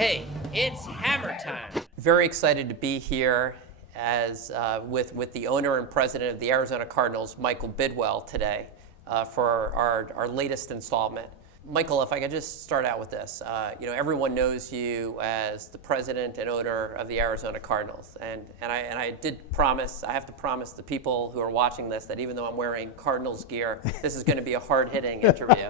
Hey, it's hammer time. Very excited to be here as with the owner and president of the Arizona Cardinals, Michael Bidwill, today for our latest installment. Michael, if I could just start out with this. Everyone knows you as the president and owner of the Arizona Cardinals, and I did promise, I have to promise the people who are watching this that even though I'm wearing Cardinals gear, this is going to be a hard-hitting interview.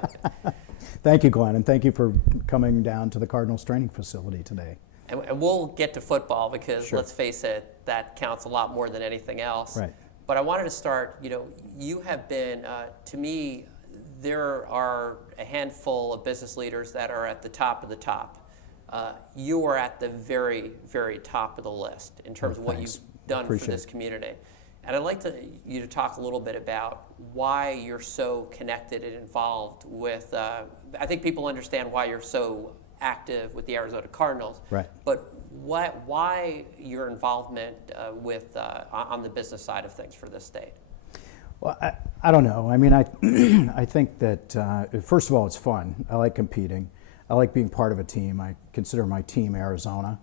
Thank you, Glenn, and thank you for coming down to the Cardinals training facility today. And we'll get to football because, Sure. Let's face it, that counts a lot more than anything else. Right. But I wanted to start, you have been, to me, there are a handful of business leaders that are at the top of the top. You are at the very, very top of the list in terms of what you've done for this community. And I'd like you to talk a little bit about why you're so connected and involved with, I think people understand why you're so active with the Arizona Cardinals, right. But why your involvement on the business side of things for this state? Well, I don't know. I mean, I think that, first of all, it's fun. I like competing. I like being part of a team. I consider my team Arizona.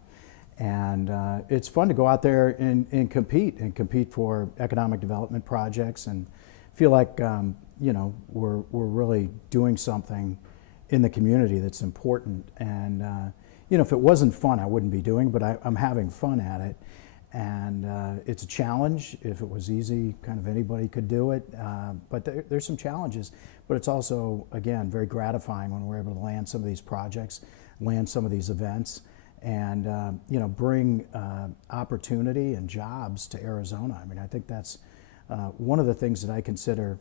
And it's fun to go out there and compete for economic development projects and feel like, we're really doing something in the community that's important. And, if it wasn't fun, I wouldn't be doing it, but I'm having fun at it. And it's a challenge. If it was easy, kind of anybody could do it. But there's some challenges. But it's also, again, very gratifying when we're able to land some of these projects, land some of these events, and bring opportunity and jobs to Arizona. I mean, I think that's one of the things that I consider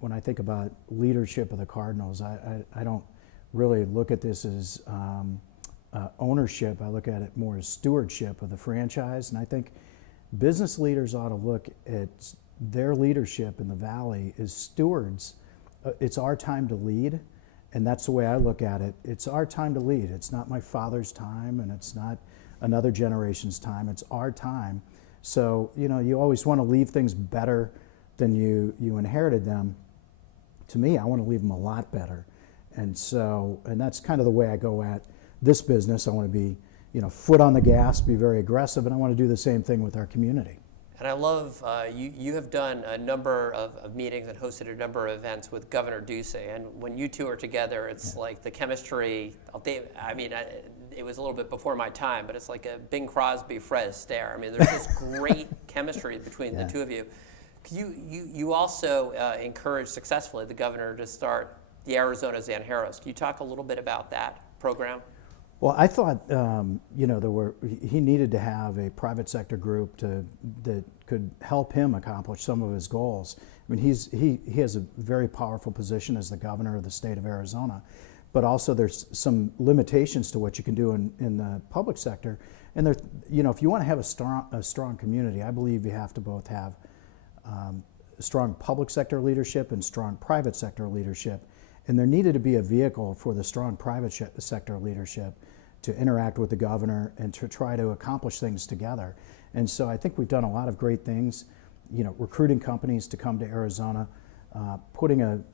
when I think about leadership of the Cardinals. I don't really look at this as ownership. I look at it more as stewardship of the franchise, and I think business leaders ought to look at their leadership in the Valley as stewards. It's our time to lead. And that's the way I look at it. It's our time to lead. It's not my father's time, and it's not another generation's time. It's our time. So, you always want to leave things better than you inherited them. To me, I want to leave them a lot better. And that's kind of the way I go at this business. I want to be, foot on the gas, be very aggressive, and I want to do the same thing with our community. And I love, you have done a number of meetings and hosted a number of events with Governor Ducey. And when you two are together, it's like the chemistry, it was a little bit before my time, but it's like a Bing Crosby, Fred Astaire. I mean, there's this great chemistry between the two of you. You also encouraged successfully the governor to start the Arizona Zanjeros. Can you talk a little bit about that program? Well, I thought, he needed to have a private sector group that could help him accomplish some of his goals. I mean, he has a very powerful position as the governor of the state of Arizona, but also there's some limitations to what you can do in the public sector. And if you want to have a strong community, I believe you have to both have strong public sector leadership and strong private sector leadership. And there needed to be a vehicle for the strong private sector leadership to interact with the governor and to try to accomplish things together. And so I think we've done a lot of great things, recruiting companies to come to Arizona, putting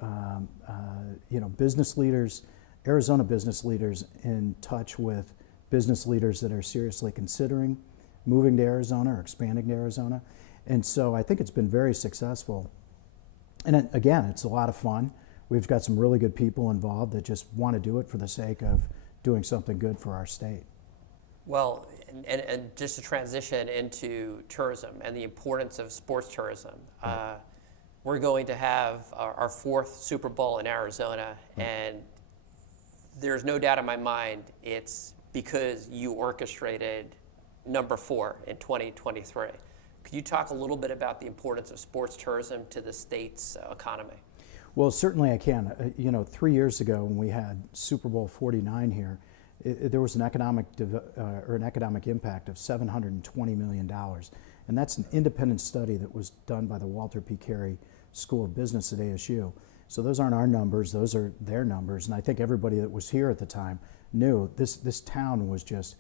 business leaders, Arizona business leaders in touch with business leaders that are seriously considering moving to Arizona or expanding to Arizona. And so I think it's been very successful. And again, it's a lot of fun. We've got some really good people involved that just want to do it for the sake of doing something good for our state. Well, and just to transition into tourism and the importance of sports tourism, we're going to have our fourth Super Bowl in Arizona, and there's no doubt in my mind it's because you orchestrated number 4 in 2023. Could you talk a little bit about the importance of sports tourism to the state's economy? Well, certainly I can. 3 years ago when we had Super Bowl 49 here, there was an economic impact of $720 million. And that's an independent study that was done by the Walter P. Carey School of Business at ASU. So those aren't our numbers, those are their numbers. And I think everybody that was here at the time knew this town was just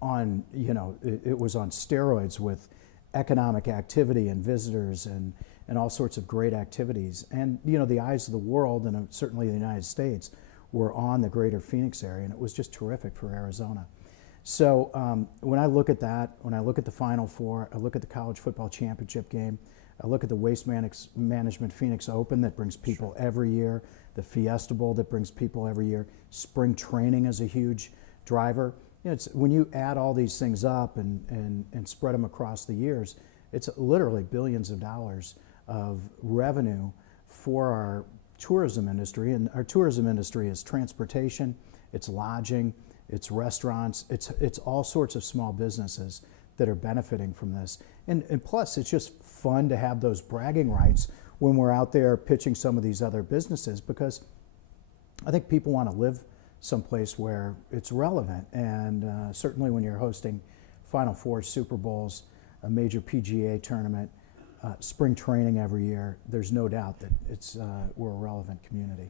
on, it was on steroids with economic activity and visitors and all sorts of great activities. And, the eyes of the world, and certainly the United States, were on the greater Phoenix area, and it was just terrific for Arizona. So when I look at that, when I look at the Final Four, I look at the college football championship game, I look at the Waste Management Phoenix Open that brings people every year, the Fiesta Bowl that brings people every year, spring training is a huge driver. You know, it's, when you add all these things up and spread them across the years, it's literally billions of dollars of revenue for our tourism industry. And our tourism industry is transportation, it's lodging, it's restaurants, it's all sorts of small businesses that are benefiting from this. And plus, it's just fun to have those bragging rights when we're out there pitching some of these other businesses, because I think people want to live someplace where it's relevant. And certainly when you're hosting Final Four, Super Bowls, a major PGA tournament, spring training every year, there's no doubt that we're a relevant community.